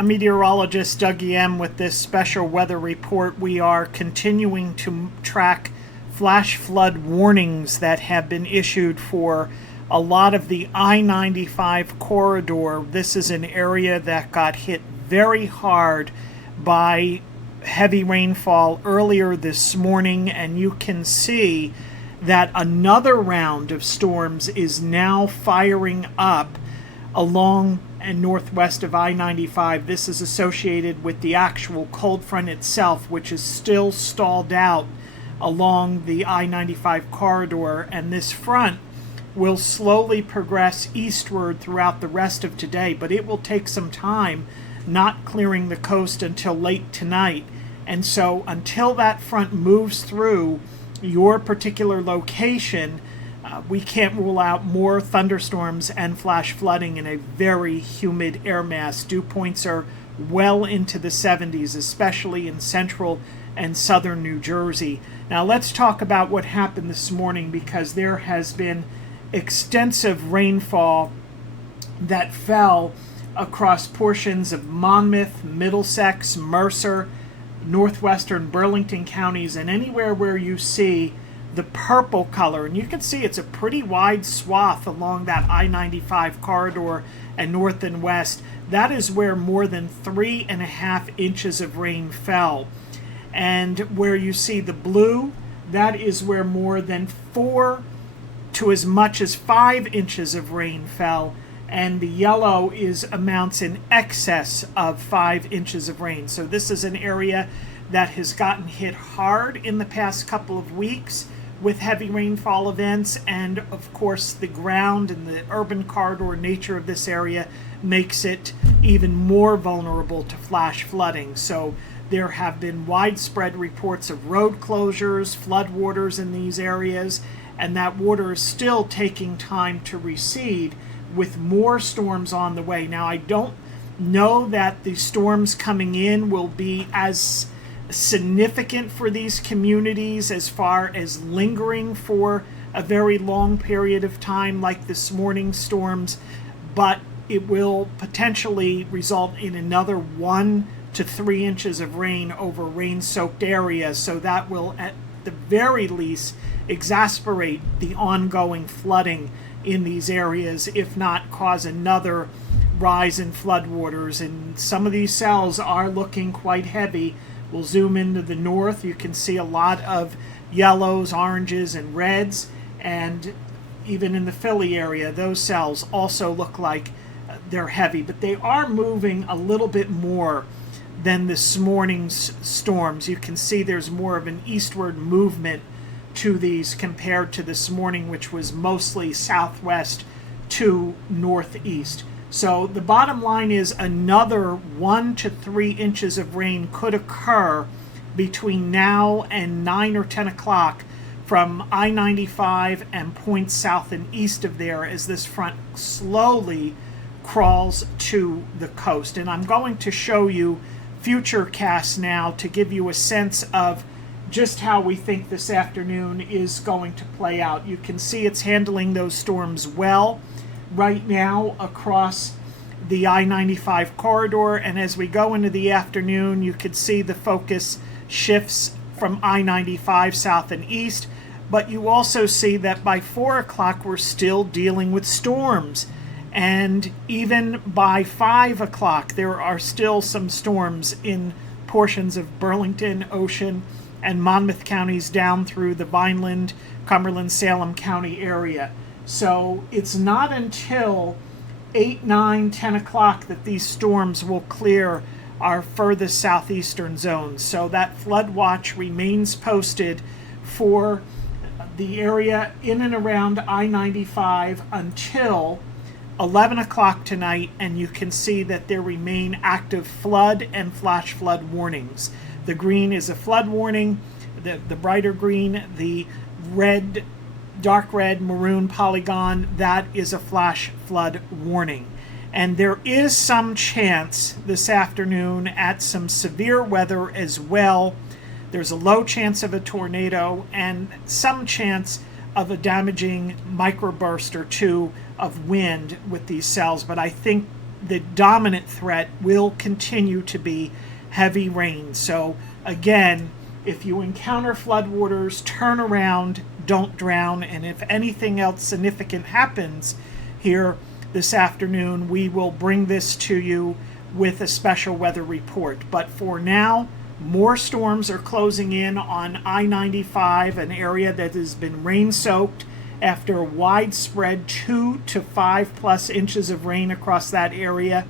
I'm meteorologist Doug M. with this special weather report. We are continuing to track flash flood warnings that have been issued for a lot of the I-95 corridor. This is an area that got hit very hard by heavy rainfall earlier this morning, and you can see that another round of storms is now firing up along and northwest of I-95. This is associated with the actual cold front itself, which is still stalled out along the I-95 corridor, and this front will slowly progress eastward throughout the rest of today, but it will take some time, not clearing the coast until late tonight. And so until that front moves through your particular location, we can't rule out more thunderstorms and flash flooding in a very humid air mass. Dew points are well into the 70s, especially in central and southern New Jersey. Now let's talk about what happened this morning, because there has been extensive rainfall that fell across portions of Monmouth, Middlesex, Mercer, northwestern Burlington counties, and anywhere where you see the purple color, and you can see it's a pretty wide swath along that I-95 corridor and north and west. That is where more than 3.5 inches of rain fell. And where you see the blue, that is where more than 4 to as much as 5 inches of rain fell, and the yellow is amounts in excess of 5 inches of rain. So this is an area that has gotten hit hard in the past couple of weeks with heavy rainfall events, and of course the ground and the urban corridor nature of this area makes it even more vulnerable to flash flooding. So there have been widespread reports of road closures, floodwaters in these areas, and that water is still taking time to recede with more storms on the way. Now, I don't know that the storms coming in will be as significant for these communities as far as lingering for a very long period of time like this morning's storms, but it will potentially result in another 1 to 3 inches of rain over rain-soaked areas. So that will at the very least exacerbate the ongoing flooding in these areas, if not cause another rise in floodwaters. And some of these cells are looking quite heavy. We'll zoom into the north. You can see a lot of yellows, oranges, and reds. And even in the Philly area, those cells also look like they're heavy. But they are moving a little bit more than this morning's storms. You can see there's more of an eastward movement to these compared to this morning, which was mostly southwest to northeast. So the bottom line is another 1 to 3 inches of rain could occur between now and 9 or 10 o'clock from I-95 and points south and east of there as this front slowly crawls to the coast. And I'm going to show you future casts now to give you a sense of just how we think this afternoon is going to play out. You can see it's handling those storms well right now across the I-95 corridor, and as we go into the afternoon, you can see the focus shifts from I-95 south and east, but you also see that by 4 o'clock we're still dealing with storms, and even by 5 o'clock there are still some storms in portions of Burlington, Ocean, and Monmouth counties down through the Vineland, Cumberland, Salem County area. So it's not until 8, 9, 10 o'clock that these storms will clear our furthest southeastern zones. So that flood watch remains posted for the area in and around I-95 until 11 o'clock tonight, and you can see that there remain active flood and flash flood warnings. The green is a flood warning, the brighter green, the red, dark red, maroon polygon, that is a flash flood warning. And there is some chance this afternoon at some severe weather as well. There's a low chance of a tornado and some chance of a damaging microburst or two of wind with these cells, but I think the dominant threat will continue to be heavy rain. So again, if you encounter floodwaters, turn around, don't drown, and if anything else significant happens here this afternoon, we will bring this to you with a special weather report. But for now, more storms are closing in on I-95, an area that has been rain-soaked after widespread 2 to 5+ inches of rain across that area.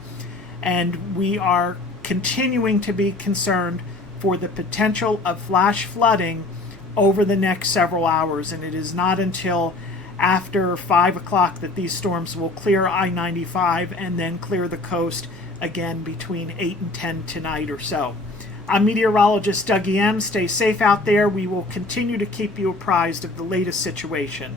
And we are continuing to be concerned for the potential of flash flooding over the next several hours. And it is not until after 5 o'clock that these storms will clear I-95 and then clear the coast again between 8 and 10 tonight or so. I'm meteorologist Dougie M. Stay safe out there. We will continue to keep you apprised of the latest situation.